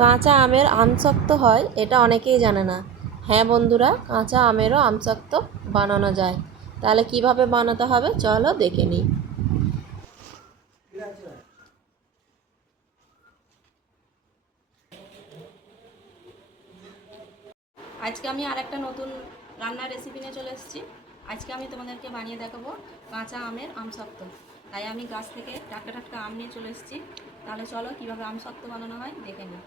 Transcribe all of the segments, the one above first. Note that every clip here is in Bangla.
কাঁচা আমের আমসত্ত্ব হয় এটা অনেকেই জানে না। হ্যাঁ বন্ধুরা, কাঁচা আমেরও আমসত্ত্ব বানানো যায়। তাহলে কিভাবে বানাতে হবে চলো দেখে নিই। আজকে আমি আর একটা নতুন রান্নার রেসিপি নিয়ে চলে এসেছি। আজকে আমি তোমাদেরকে বানিয়ে দেখাবো কাঁচা আমের আমসত্ত্ব। তাই আমি গাছ থেকে টাটকা টাটকা আম নিয়ে চলে এসেছি। তাহলে চলো কিভাবে আমসত্ত্ব বানানো হয় দেখে নিই।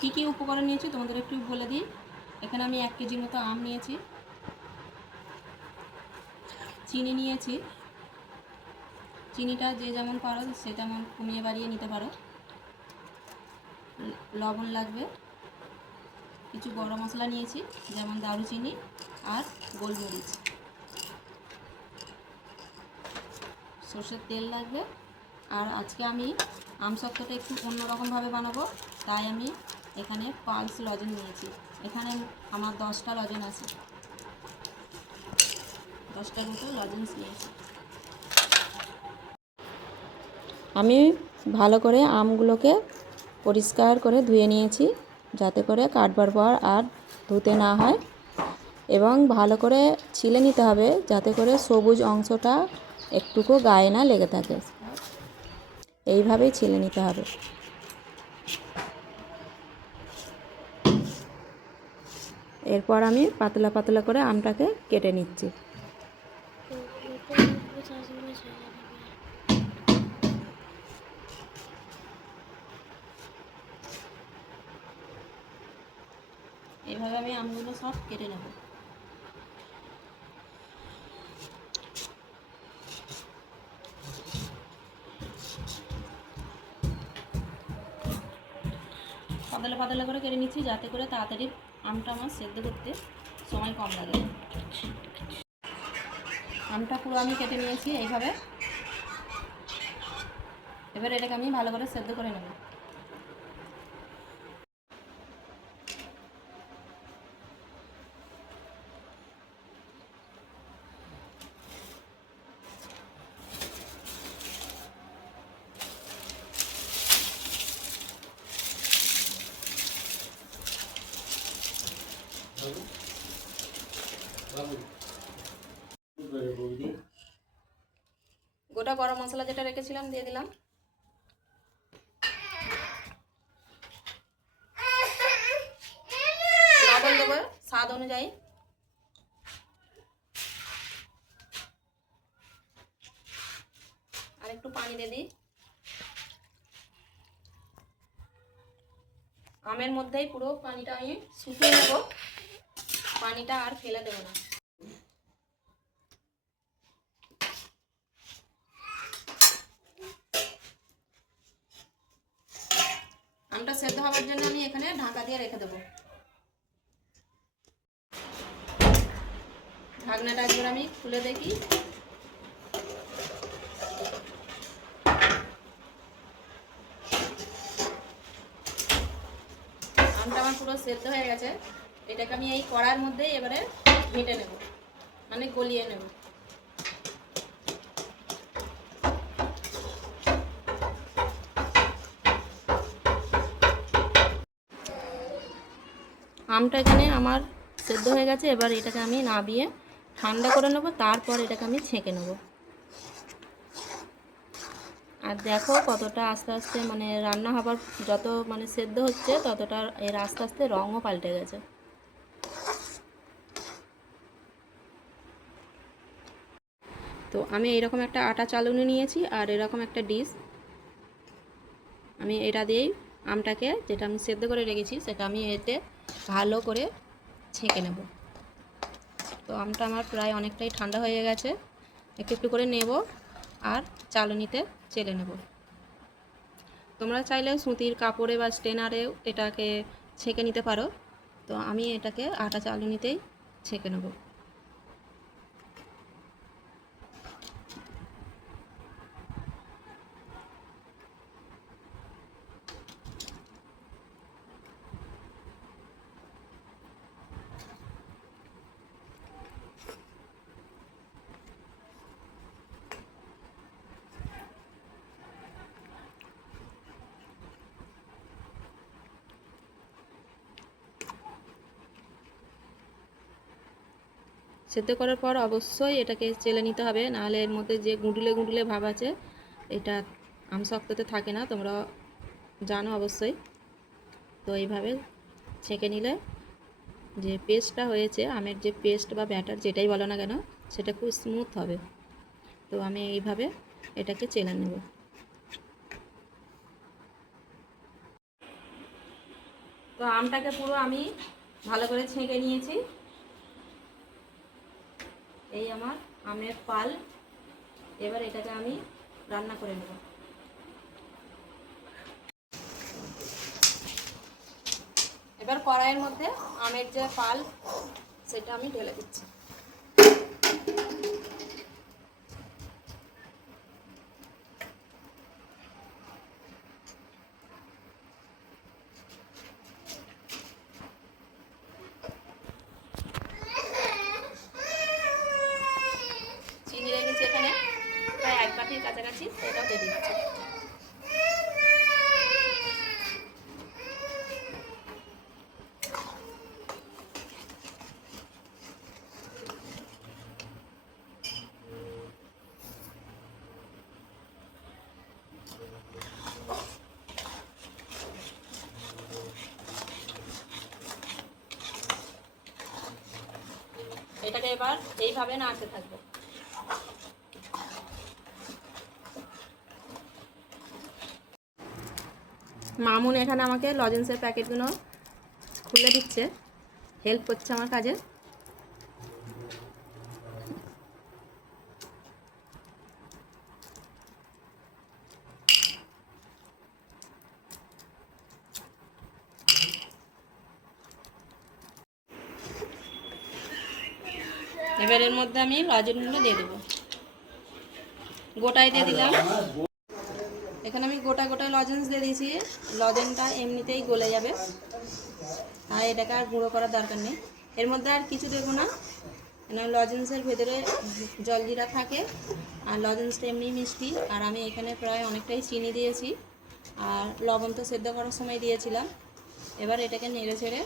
কী কী উপকরণ নিয়েছি তোমাদের একটু বলে দিই। এখানে আমি 1 কেজির মতো আম নিয়েছি, চিনি নিয়েছি, চিনিটা যে যেমন পারো সে তেমন কমিয়ে বাড়িয়ে নিতে পারো। লবণ লাগবে, কিছু গরম মশলা নিয়েছি যেমন দারুচিনি আর গোলমরিচ, সর্ষের তেল লাগবে। আর আজকে আমি আমসত্ত্বটা একটু অন্যরকমভাবে বানাবো, তাই আমি এখানে পালস লজেন নিয়েছি। এখানে আমার 10টা লজেন আছে, 10টার মতো লজেন্স নিয়েছি। আমি ভালো করে আমগুলোকে পরিষ্কার করে ধুয়ে নিয়েছি, যাতে করে কাটবার পর আর ধুতে না হয়, এবং ভালো করে ছিলে নিতে হবে যাতে করে সবুজ অংশটা একটুকু গায়ে না লেগে থাকে। এইভাবেই ছিলে নিতে হবে। এরপর আমি পাতলা পাতলা করে আমটাকে কেটে নিচ্ছি। এইভাবে আমি আমগুলো সব কেটে নেব। পাতলা পাতলা করে কেটে নিচ্ছি যাতে করে তাড়াতাড়ি আমটা আমার সেদ্ধ করতে সময় কম লাগে। আমটা পুরো আমি কেটে নিয়েছি এইভাবে। এবার এটাকে আমি ভালো করে সেদ্ধ করে নেব। গোটা গরম মশলা যেটা রেখেছিলাম দিয়ে দিলাম। লবণ দেবো স্বাদ অনুযায়ী। আর একটু পানি দিয়ে দিই। আমের মধ্যেই পুরো পানিটা আমি শুকিয়ে নেব, পানিটা আর ফেলে দেবো না। আমটা সেদ্ধ হওয়ার জন্য আমি এখানে ঢাকা দিয়ে রেখে দেবো। ঢাকনাটা একবার আমি খুলে দেখি। আমটা আমার পুরো সেদ্ধ হয়ে গেছে। এটাকে আমি এই কড়ার মধ্যেই এবারে ঘেঁটে নেব, মানে গলিয়ে নেব। আমটা এখানে আমার সেদ্ধ হয়ে গেছে। এবার এটাকে আমি নামিয়ে ঠান্ডা করে নেব, তারপর এটাকে আমি ছেঁকে নেব। আর দেখো কতটা আস্তে আস্তে মানে রান্না হবার যত মানে সেদ্ধ হচ্ছে ততটা এর আস্তে আস্তে রঙও পাল্টে গেছে। তো আমি এরকম একটা আটা চালুনি নিয়েছি আর এরকম একটা ডিশ। আমি এটা দিয়েই আমটাকে যেটা আমি সেদ্ধ করে রেখেছি সেটা আমি এতে ভালো করে ছেঁকে নেব। তো আমটা আমার প্রায় অনেকটাই ঠান্ডা হয়ে গেছে, একটু একটু করে নেব আর চালুনিতে চেলে নেব। তোমরা চাইলে সুতির কাপড়ে বা স্টেনারেও এটাকে ছেঁকে নিতে পারো। তো আমি এটাকে আটা চালুনিতেই ছেঁকে নেব। সেদ্ধ করার পর অবশ্যই এটাকে চেলে নিতে হবে, নাহলে এর মধ্যে যে গুঁটুলে গুঁটুলে ভাব আছে এটা আমশক্ততে থাকে না, তোমরা জানো অবশ্যই। তো এইভাবে ছেঁকে নিলে যে পেস্টটা হয়েছে, আমের যে পেস্ট বা ব্যাটার যেটাই বলো না কেন, সেটা খুব স্মুথ হবে। তো আমি এইভাবে এটাকে চেলে নেব। তো আমটাকে পুরো আমি ভালো করে ছেঁকে নিয়েছি। এই আমার আমের পাল। এবার এটাকে আমি রান্না করে নেব। এবার কড়াইয়ের মধ্যে আমের যে পাল সেটা আমি ঢেলে দিচ্ছি। চিনি রেখেছি এখানে প্রায় 1 বাটির কাছাকাছি, এটাও দিয়ে দিচ্ছি। এটাকে এবার এইভাবে নাড়তে থাকবো। মামুন এখানে আমাকে লজেন্সের প্যাকেটগুলো খুলে দিচ্ছে, হেল্প করছে আমার কাজে। এবার এর মধ্যে আমি লজেনগুলো দিয়ে দেবো, গোটায় দিয়ে দিলাম। এখানে আমি গোটা গোটা লজেন্স দিয়ে দিয়েছি, লজেনটা এমনিতেই গলে যাবে, আর এটাকে আর গুঁড়ো করার দরকার নেই। এর মধ্যে আর কিছু দেবো না, লজেন্সের ভেতরে জলজিরা থাকে আর লজেন্সটা এমনি মিষ্টি। আর আমি এখানে প্রায় অনেকটাই চিনি দিয়েছি, আর লবণ তো সেদ্ধ করার সময় দিয়েছিলাম। এবার এটাকে নেড়ে ছেড়ে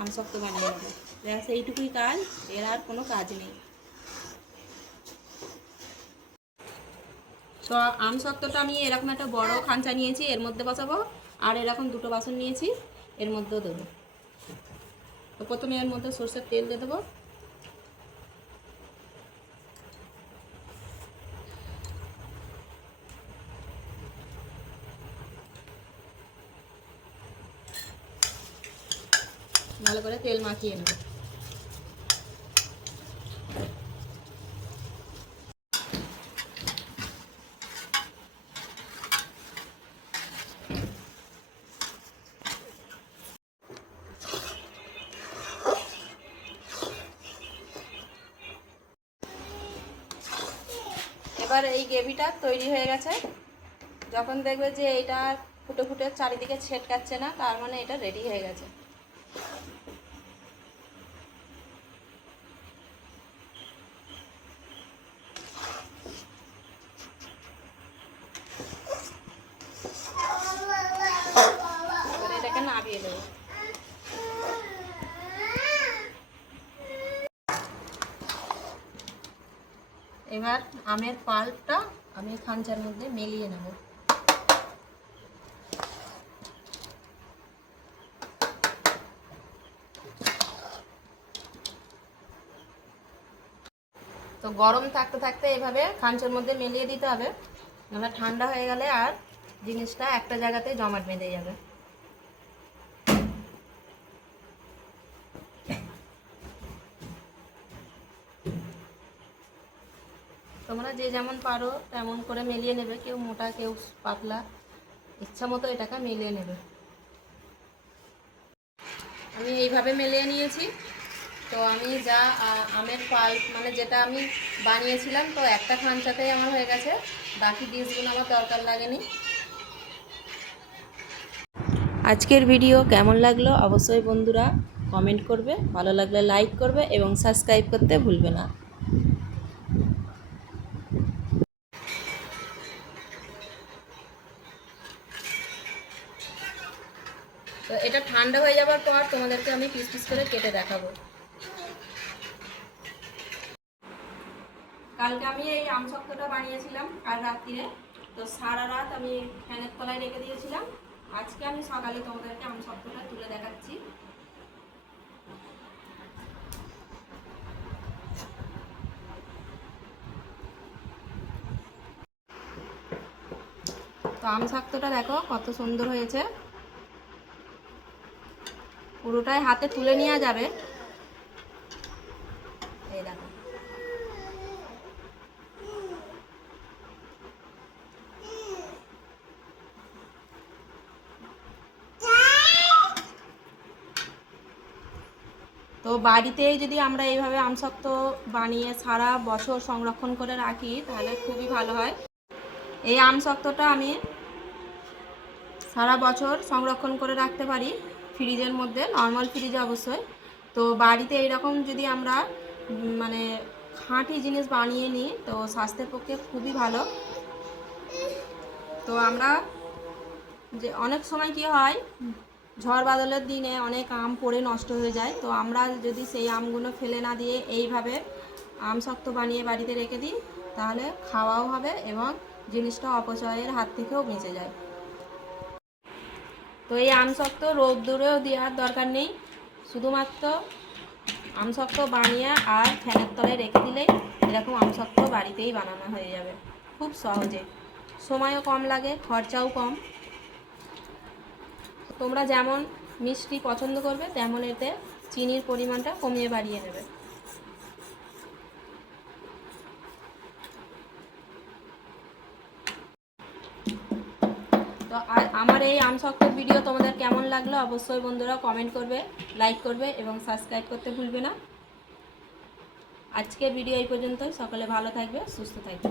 আমশক্ত বানিয়ে নেবো, ব্যাস এইটুকুই কাজ, এর আর কোনো কাজ নেই। তো আমশক্তটা আমি এরকম একটা বড় খাঞ্চা নিয়েছি, এর মধ্যে বসাবো, আর এরকম দুটো বাসন নিয়েছি, এর মধ্যেও দেবো। তো প্রথমে এর মধ্যে সরষের তেল দিয়ে দেবো। ভালো করে তেল মাখিয়ে নেব। এবার এই গ্রেভিটা তৈরি হয়ে গেছে। যখন দেখবে যে এটা ফুটে ফুটে চারিদিকে ছেটকাচ্ছে না, তার মানে এটা রেডি হয়ে গেছে। এটাকে নামিয়ে দেবো। এবার আমের পাল্পটা আমি খাঞ্চার মধ্যে মিলিয়ে নেব। তো গরম থাকতে থাকতে এভাবে খাঞ্চার মধ্যে মিলিয়ে দিতে হবে, নাহলে ঠান্ডা হয়ে গেলে আর জিনিসটা একটা জায়গাতে জমাট বেঁধে যাবে। তোমরা যে যেমন পারো তেমন করে মিলিয়ে নেবে, কেউ মোটা কেউ পাতলা, ইচ্ছা মতো এটাকে মিলিয়ে নেবে। আমি এইভাবে মিলিয়ে নিয়েছি। তো আমি যা আমের পাল্প মানে যেটা আমি বানিয়েছিলাম, তো একটা খাঞ্চাতেই আমার হয়ে গেছে, বাকি ডিশগুলো আমার দরকার লাগেনি। আজকের ভিডিও কেমন লাগলো অবশ্যই বন্ধুরা কমেন্ট করবে, ভালো লাগলে লাইক করবে এবং সাবস্ক্রাইব করতে ভুলবে না। তো এটা ঠান্ডা হয়ে যাবার পর তোমাদেরকে আমি পিস পিস করে কেটে দেখাবো। কালকে আমি এই আমসত্ত্বটা বানিয়েছিলাম কাল রাত্রিরে, তো সারা রাত আমি ফ্যানের তলায় রেখে দিয়েছিলাম। আজকে আমি সকালে তোমাদেরকে আমসত্ত্বটা তুলে দেখাচ্ছি। তো আমসত্ত্বটা দেখো কত সুন্দর হয়েছে, পুরোটাই হাতে তুলে নেওয়া যাবে। এই দেখো, তো বাড়িতেই যদি আমরা এইভাবে আমসত্ত্ব বানিয়ে সারা বছর সংরক্ষণ করে রাখি তাহলে খুবই ভালো হয়। এই আমসত্ত্বটা আমি সারা বছর সংরক্ষণ করে রাখতে পারি ফ্রিজের মধ্যে, নর্মাল ফ্রিজে অবশ্যই। তো বাড়িতে এইরকম যদি আমরা মানে খাঁটি জিনিস বানিয়ে নিই তো স্বাস্থ্যের পক্ষে খুবই ভালো। তো আমরা যে অনেক সময় কি হয়, ঝড় বাদলের দিনে অনেক আম পড়ে নষ্ট হয়ে যায়, তো আমরা যদি সেই আমগুলো ফেলে না দিয়ে এইভাবে আমসত্ত্ব বানিয়ে বাড়িতে রেখে দিই তাহলে খাওয়াও হবে এবং জিনিসটা অপচয়ের হাত থেকেও বেঁচে যায়। তো এই আমসত্ত্ব রোদ্দুরেও দেওয়ার দরকার নেই, শুধুমাত্র আমসত্ত্ব বানিয়ে আর ফ্যানের তলায় রেখে দিলেই এরকম আমসত্ত্ব বাড়িতেই বানানো হয়ে যাবে খুব সহজে, সময়ও কম লাগে, খরচাও কম। তোমরা যেমন মিষ্টি পছন্দ করবে তেমন এতে চিনির পরিমাণটা কমিয়ে বাড়িয়ে নেবে। তো আমার এই আমসত্ত্বের ভিডিও তোমাদের কেমন লাগলো অবশ্যই বন্ধুরা কমেন্ট করবে, লাইক করবে এবং সাবস্ক্রাইব করতে ভুলবে না। আজকের ভিডিও এই পর্যন্তই। সকলে ভালো থাকবে, সুস্থ থাকবে।